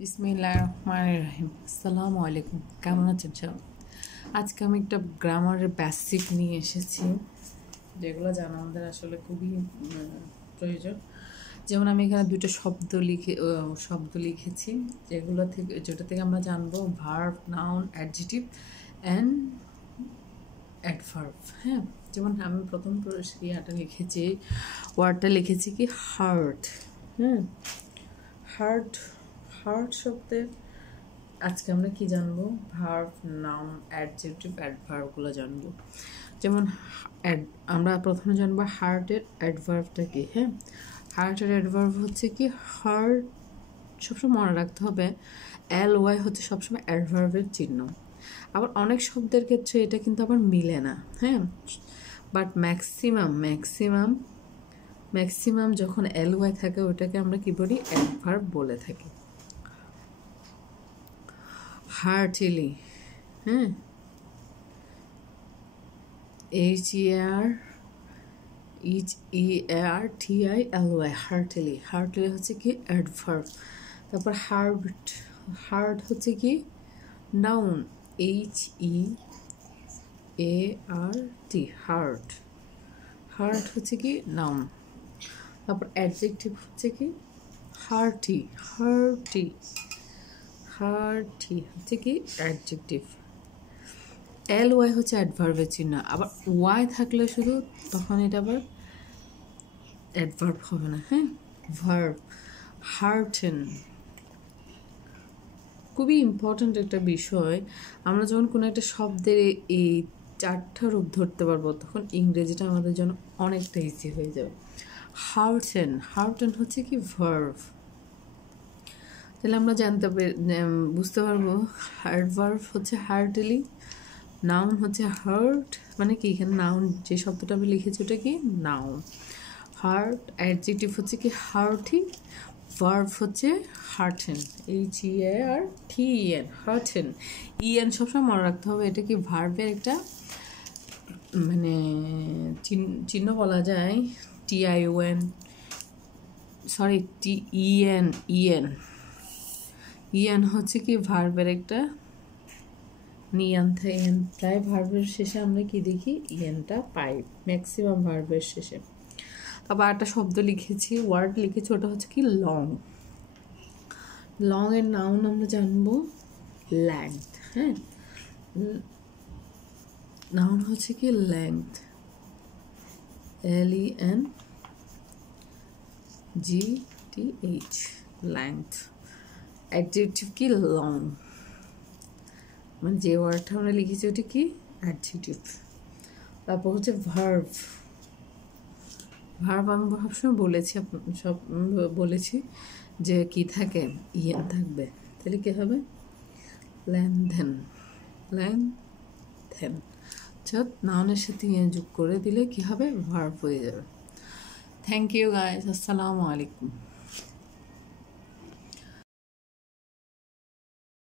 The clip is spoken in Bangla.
বিসমিল্লাহিররহমানিররহিম। আসসালামু আলাইকুম। কেমন আছেন সব? আজকে আমি একটা গ্রামারের বেসিক নিয়ে এসেছি, যেগুলো জানা আমাদের আসলে খুবই প্রয়োজন। যেমন আমি এখানে দুটো শব্দ লিখেছি, যেটা থেকে আমরা জানবো verb, noun, adjective and adverb. হ্যাঁ, যেমন আমি প্রথম ওয়ার্ডটা লিখেছি কি হার্ট। হার্ট হার্ট শব্দের আজকে আমরা কি জানবো? ভার্ব, নাউন, অ্যাডজেক্টিভ, অ্যাডভার্বগুলো জানবো। যেমন আমরা প্রথমে জানবো হার্টের অ্যাডভার্বটা কি। হ্যাঁ, হার্টের অ্যাডভার্ব হচ্ছে কি হার্ট, সবসময় মনে রাখতে হবে LY হচ্ছে সবসময় অ্যাডভার্বের চিহ্ন। আবার অনেক শব্দের ক্ষেত্রে এটা কিন্তু আবার মিলে না। হ্যাঁ, বাট ম্যাক্সিমাম যখন LY থাকে ওটাকে আমরা কি বলি? অ্যাডভার্ব বলে থাকি। হার্টিলি, হ্যাঁ, HERTILY, হার্টিলি। হার্টিলি হচ্ছে কি অ্যাডভার্ব। তারপর হার্ট হচ্ছে কি নাউন, HEART, হার্ট। হার্ট হচ্ছে কি নাউন। তারপর অ্যাডজেক্টিভ হচ্ছে কি হার্টি হচ্ছে কি অ্যাডজেক্টিভ। LY হচ্ছে অ্যাডভার্বের চিহ্ন। আবার ওয়াই থাকলে শুধু তখন এটা আবার অ্যাডভার্ব হবে না। হ্যাঁ, ভার্ব হার্টেন, খুবই ইম্পর্ট্যান্ট একটা বিষয়। আমরা যখন কোনো একটা শব্দের এই 4টা রূপ ধরতে পারবো তখন ইংরেজিটা আমাদের জন্য অনেকটা ইজি হয়ে যাবে। হার্টেন হচ্ছে কি ভার্ব। তাহলে আমরা বুঝতে পারবো অ্যাডভার্ব হচ্ছে হার্টলি, নাউন হচ্ছে হার্ট, মানে কি এখানে নাউন যে শব্দটা আমি লিখেছি ওটা কি নাউন। হার্ট, অ্যাডজেক্টিভ হচ্ছে কি হার্টি, ভার্ব হচ্ছে হার্টেন, HEARTEN, হার্টেন। সবসময় মনে রাখতে হবে এটা কি ভার্বের একটা মানে চিহ্ন বলা যায়। ইএন হচ্ছে কি ভার্বের একটা প্রায় ভার্বের শেষে আমরা কি দেখি? ইএনটা পাই ম্যাক্সিমাম ভার্বের শেষে। আবার একটা শব্দ লিখেছি, ওয়ার্ড লিখেছি, ওটা হচ্ছে কি লং এর নাউন আমরা জানবো লেন্থ। হ্যাঁ, নাউন হচ্ছে কি লেন্থ, LENGTH, লেন্থ। অ্যাডজেক্টিভ কি লং, মানে যে ওয়ার্ডটা আমরা লিখেছি ওটা কি অ্যাডজেক্টিভ। তারপর হচ্ছে ভার্ব আমি সবসময় বলেছি যে কি থাকে, ইএন থাকবে, তাহলে কি হবে? লেনদেন। নাউনের সাথে ইএন যোগ করে দিলে কি হবে? ভার্ব হয়ে যাবে। থ্যাংক ইউ গাইস, আসসালামু আলাইকুম।